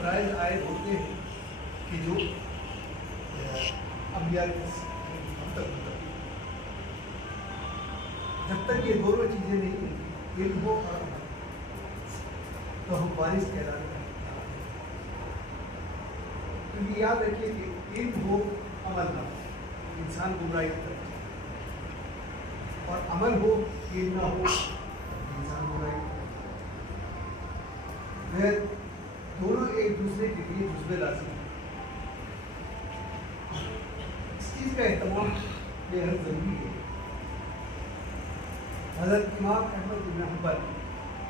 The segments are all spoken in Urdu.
فرائض عائد ہوتے ہیں کہ جو انبیاء ہم تک جب تک یہ دونوں چیزیں نہیں ہوتی، علم ہو اور عمل، تو ہم وارث کہلاتے ہیں. کیونکہ یاد رکھیے کہ علم ہو عمل نہ ہو انسان گمراہی کی طرف، اور عمل ہو علم نہ ہو انسان گمراہی کی طرف. دونوں ایک دوسرے کے لیے جزو لازم ہیں. اس چیز کا اہتمام بے حد ضروری ہے. حضرت امام احمد بن حنبل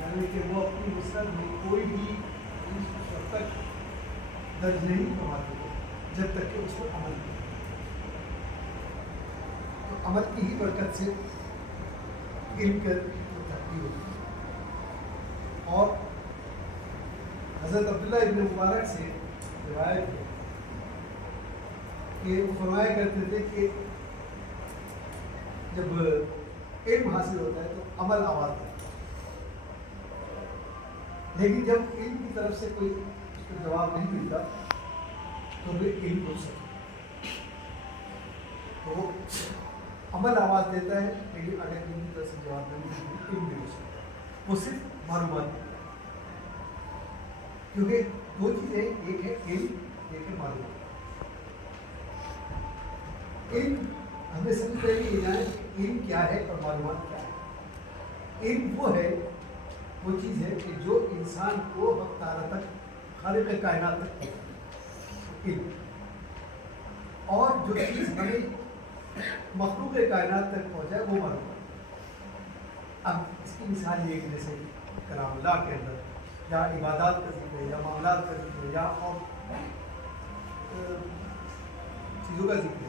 یعنی کہ وہ اپنی مسند میں کوئی بھی اس وقت تک درج نہیں فرماتے تھے جب تک کہ اس پر عمل نہیں. تو عمل کی ہی برکت سے علم کی ترقی ہوتی ہے. اور حضرت عبداللہ ابن مبارک سے روایت ہے کہ وہ فرمایا کرتے تھے کہ جب علم حاصل ہوتا ہے تو عمل آواز دیتا ہے، لیکن جب علم کی طرف سے کوئی اس کو جواب نہیں ملتا تو وہ علم رک سکتا ہے. تو وہ عمل آواز دیتا ہے، لیکن اگر علم کی طرف سے جواب نہیں ملتا تو علم نہیں رک سکتا. وہ صرف معلومات دیتا ہے. کیونکہ دو چیزیں، ایک ہے علم، ایک ہے معلومات. علم ہمیں سب سے پہلے یہ جانیں کہ علم کیا ہے اور معلومات کیا ہے. علم وہ ہے، وہ چیز ہے کہ جو انسان کو حق تعالیٰ تک، خالق کائنات تک پہنچائے. علم. اور جو چیز ہمیں مخلوق کائنات تک پہنچائے وہ معلومات. اب اس کی مثال یہ کہ جیسے کلام اللہ کے اندر یا عبادات کا ذکر ہے، یا معاملات کا ذکر ہے، یا اور چیزوں کا ذکر ہے،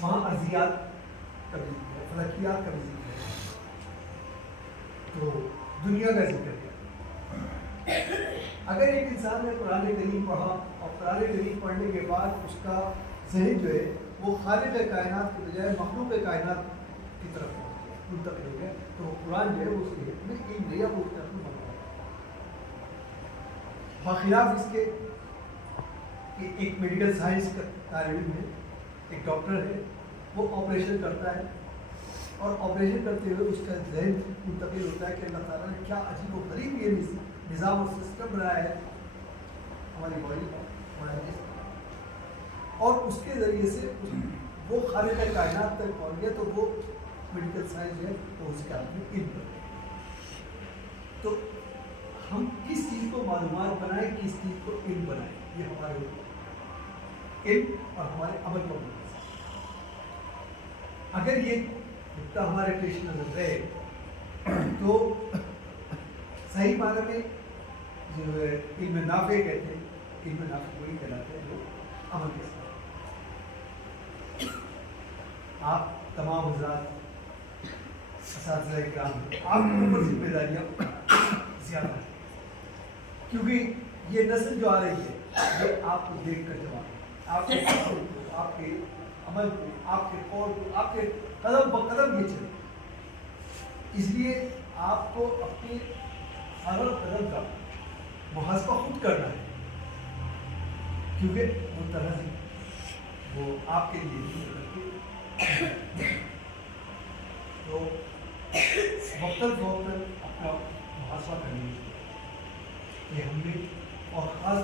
وہاں ارضیات کا بھی ذکر ہے، فلکیات کا بھی ذکر ہے، تو دنیا کا ذکر ہے. اگر ایک انسان نے قرآن کریم پڑھا اور قرآن کریم پڑھنے کے بعد اس کا ذہن جو ہے وہ خالق کائنات کے بجائے مخلوق کائنات کی طرف منتقل ہو گیا، تو قرآن جو ہے وہ اس کے میں علم لیا وہ اس طرف میں بن گیا. بخلاف اس کے کہ ایک میڈیکل سائنس کا طالب علم ہے، ایک ڈاکٹر ہے، وہ آپریشن کرتا ہے اور آپریشن کرتے ہوئے اس کا ذہن منتقل ہوتا ہے کہ اللہ تعالیٰ نے کیا عجیب و غریب یہ نظام اور سسٹم بنایا ہے ہماری باڈی کا، ہمارے جسم، اور اس کے ذریعے سے وہ خالق کائنات تک پہنچ گیا. تو وہ میڈیکل سائنس جو ہے وہ اس کے ہاتھ میں علم کر گیا. تو ہم کس چیز کو معلومات بنائیں، کس چیز کو علم بنائیں، یہ ہمارے اوپر علم اور ہمارے عمل پر منحصر ہے. اگر یہ نقطہ ہمارے پیش نظر رہے تو صحیح معنی میں جو ہے علم نافع کہتے ہیں، علم نافع وہی کہلاتے ہیں جو عمل کے ساتھ. آپ تمام حضرات اساتذہ کرام، آپ کے اوپر ذمہ داریاں زیادہ ہیں، کیونکہ یہ نسل جو آ رہی ہے یہ آپ کو دیکھ کر جواب، آپ کے آپ کے عمل کو، آپ کے قول کو، آپ کے قدم بقدم یہ چلے. اس لیے آپ کو اپنی ہر قدم کا محاسبہ خود کرنا ہے، کیونکہ وہ طرح وہ آپ کے لیے نہیں کرتے. تو وقتاً فوقتاً اپنا محاسبہ کرنی چاہیے کہ ہم نے، اور خاص